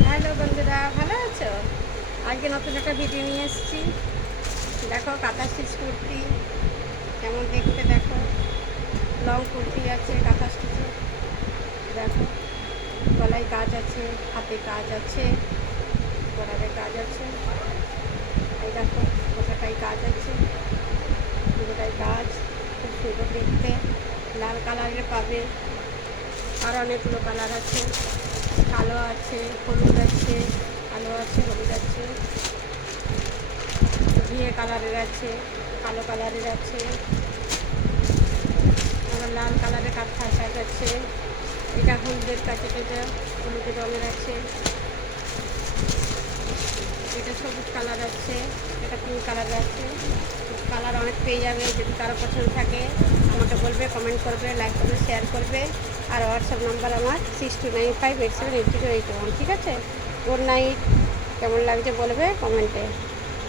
Hello বন্ধুরা, ভালো আছো? আজকে নতুন একটা ভিডিও নিয়ে এসেছি। দেখো কাঁথা স্টিচ কুর্তি কেমন দেখতে, দেখো লং কুর্তি আছে কাঁথা স্টিচে। দেখো গলায় কাজ আছে, হাতে কাজ আছে, গলারে কাজ আছে। এই দেখো গোটাটাই কাজ আছে, গোটাই কাজ, খুব সুন্দর দেখতে। লাল কালারের পাবে, আর অনেকগুলো কালার আছে, কালো আছে, হলুদ আছে, কালো আছে, হলুদ আছে, ঘিয়ে কালারের আছে, কালো কালারের আছে, আবার লাল কালারের কাঁথা কাজ আছে। এটা হলুদের কাছে, এটা হলুদের রঙের আছে, এটা সবুজ কালার আছে, এটা পিঙ্ক কালারের আছে। কালার অনেক পেয়ে যাবে। যদি কারো পছন্দ থাকে আমাকে বলবে, কমেন্ট করবে, লাইক করবে, শেয়ার করবে। আর হোয়াটসঅ্যাপ নাম্বার আমার 6295878081। ঠিক আছে? Good night. কেমন লাগছে বলবে কমেন্টে।